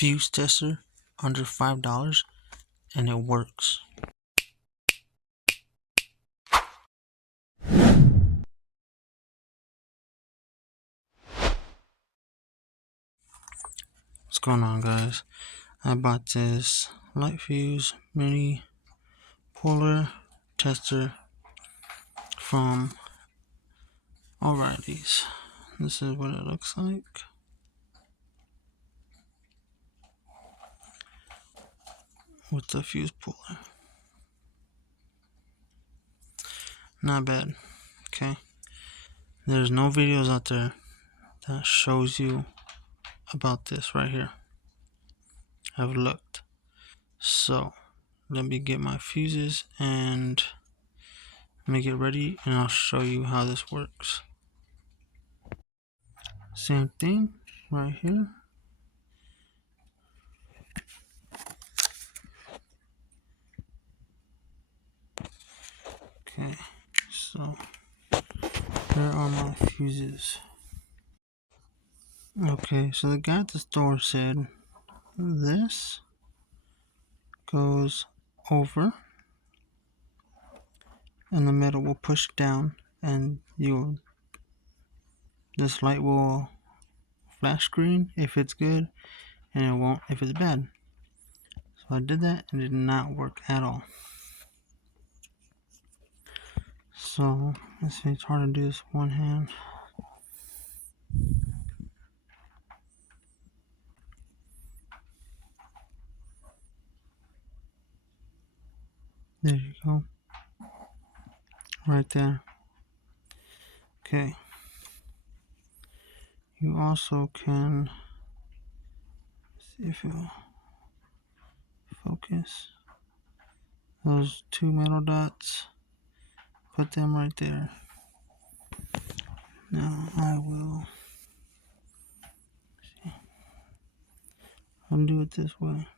fuse tester under $5 and it works. What's going on, guys? I bought this light fuse mini puller tester from O'Reilly's. This is what it looks like. With the fuse puller. Not bad. Okay. There's no videos out there that shows you about this right here. I've looked. So let me get my fuses and make it ready, and I'll show you how this works. Same thing right here. Okay, so here are my fuses. Okay, so the guy at the store said this goes over and the metal will push down and this light will flash green if it's good and it won't if it's bad. So I did that and it did not work at all. So let's see, it's hard to do this with one hand. There you go. Right there. Okay. You also can see if it'll focus. Those two metal dots. Put them right there. Now I will undo it this way.